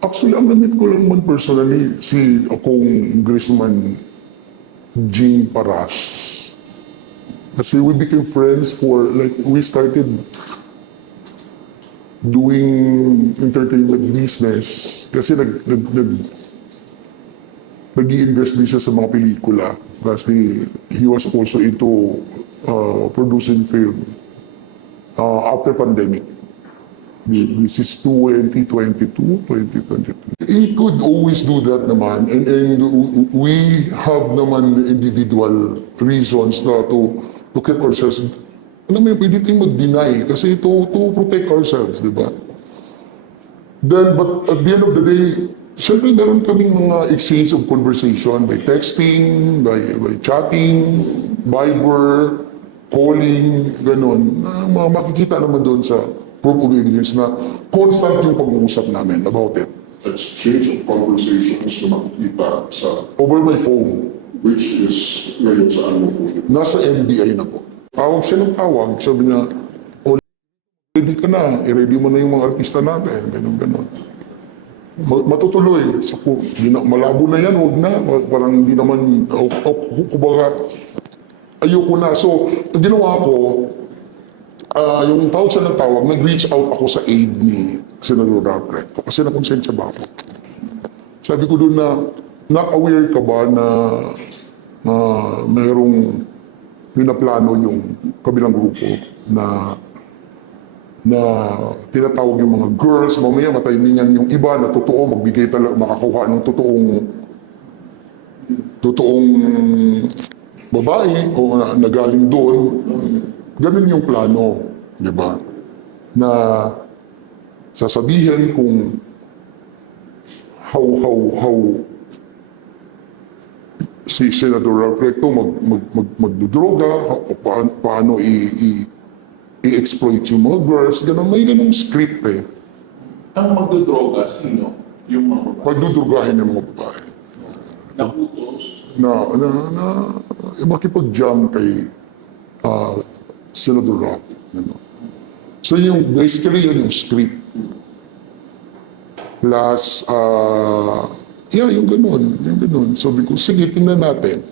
Actually, ang namit ko lang man personally, si akong Congressman Jean Paras. Kasi we became friends for, like, we started doing entertainment business. Kasi nag-i-invest din siya sa mga pelikula. Kasi he was also into producing film after pandemic. This is 2022, 2023. He could always do that naman, and we have naman individual reasons na to keep ourselves. Alam mo yun, pwede tayong mag-deny kasi to protect ourselves, di ba? Then, but at the end of the day, siyempre meron kaming mga exchange of conversation by texting, by chatting, Viber, calling, ganun. Makikita naman doon sa proof of evidence na constant yung pag-uusap namin about it. Exchange of conversations na makikita sa Over my phone. which is ngayon sa ano po. Nasa NBI na po. Tawag siya ng tawag. Sabi niya, oh, ready ka na. I-ready mo na yung mga artista natin. Ganun. Matutuloy. So, malabo na yan, huwag na. Parang hindi naman, kumbaga, ayoko na. So, ginawa ko, yung tawag siya ng tawag, nag-reach out ako sa aid ni Senador Ralph Recto kasi nakonsensya ba ako. Sabi ko doon na, not aware ka ba na mayroong pinaplano yung kabilang grupo na tinatawag yung mga girls, mamaya matayin niyan yung iba na totoo, magbigay talaga, makakuha ng totoong babae o na galing doon. Ganun yung plano, di ba? Na sasabihin kung how si Senator Ralph Recto magdudroga, paano i-exploit yung mga girls, ganun. May ganung script eh. Ang magdodroga, sino? Yung mga babae. Pagdudrogahin yung mga babae. Nakutos. Na makipag-jam kay Senator Ralph. Ano. So basically yun yung script. Plus, yung ganun. Sabi ko, sige, tingnan natin.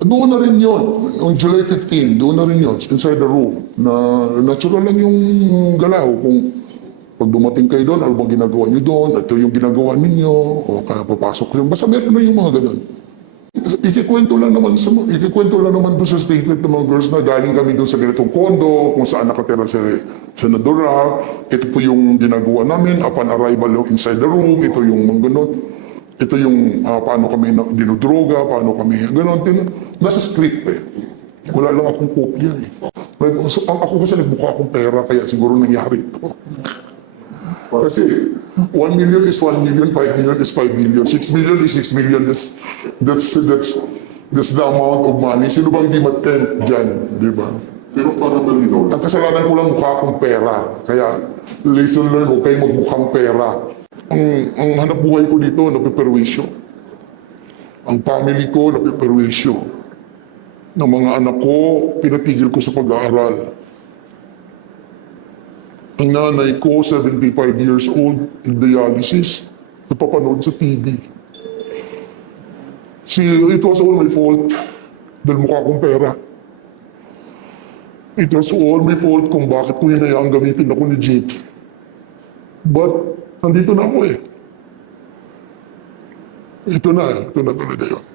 Doon na rin yun. On July 15, doon na rin yun, inside the room. Na natural lang yung galaw. Kung pag dumating kayo doon, ano bang ginagawa nyo doon? Ito yung ginagawa ninyo. O kaya papasok yun. Basta meron na yung mga ganun. Ikikwento lang naman doon sa statement ng mga girls na galing kami doon sa ganitong kondo, kung saan nakatira si Senador Ralph. Ito po yung ginagawa namin upon arrival inside the room. Ito yung mga ganun. Ito yung paano kami dinudroga, paano kami ganun. Nasa script eh. Wala lang akong kopya eh. So, ako kasi nagbuka akong pera kaya siguro nangyari ko. Kasi 1 million is 1 million, 5 million is 5 million, 6 million is 6 million. That's the amount of money. Sino bang di matent dyan, di ba? Pero para malinaw, Ang kasalanan ko lang mukha akong pera. Kaya lesson learned, huwag kayong magmukhang pera. Ang hanap buhay ko dito, napiperwisyo. Ang family ko, napiperwisyo. Ng mga anak ko, pinatigil ko sa pag-aaral. Ang nanay ko, 75 years old, in dialysis, napapanood sa TV. It was all my fault dahil mukha akong pera. It was all my fault kung bakit ko hinayaan gamitin ako ni Jake. But, nandito na ako eh. Ito na talaga yun.